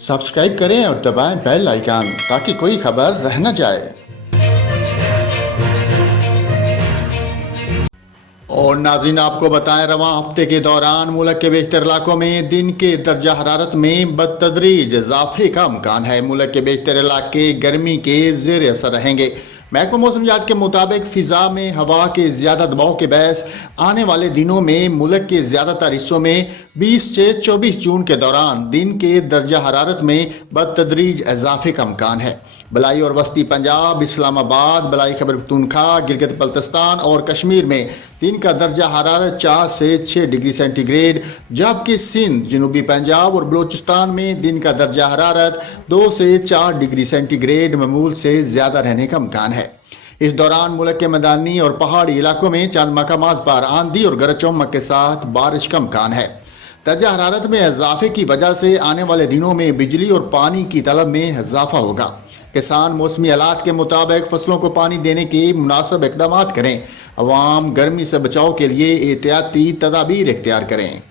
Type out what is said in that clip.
Subscribe करें और दबाएं बेल आइकन ताकि कोई खबर रह न जाए। और नाज़रीन, आपको बताएं, रवां हफ्ते के दौरान मुल्क के बेशतर इलाकों में दिन के दर्जा हरारत में बतदरीज इजाफे का इम्कान है। मुल्क के बेशतर इलाके गर्मी के ज़ेर असर रहेंगे। महकमा मौसमियात के मुताबिक फ़िज़ा में हवा के ज़्यादा दबाव के बायस आने वाले दिनों में मुल्क के ज़्यादातर हिस्सों में 20 से 24 जून के दौरान दिन के दर्जा हरारत में बतदरीज इजाफे का इम्कान है। बलाई और वस्ती पंजाब, इस्लामाबाद, बलाई खैबर पख्तूनख्वा, गिलगित बल्तिस्तान और कश्मीर में दिन का दर्जा हरारत 4 से 6 डिग्री सेंटीग्रेड, जबकि सिंध, जनूबी पंजाब और बलूचिस्तान में दिन का दर्जा हरारत 2 से 4 डिग्री सेंटीग्रेड मामूल से ज़्यादा रहने का इम्कान है। इस दौरान मुल्क के मैदानी और पहाड़ी इलाकों में चंद मकामात पर आंधी और गरज चमक के साथ बारिश का इम्कान है। दर्जा हरारत में इजाफे की वजह से आने वाले दिनों में बिजली और पानी की तलब में इजाफा होगा। किसान मौसमी हालात के मुताबिक फसलों को पानी देने के मुनासिब इक़दामात करें। अवाम गर्मी से बचाव के लिए एहतियाती तदाबीर इख्तियार करें।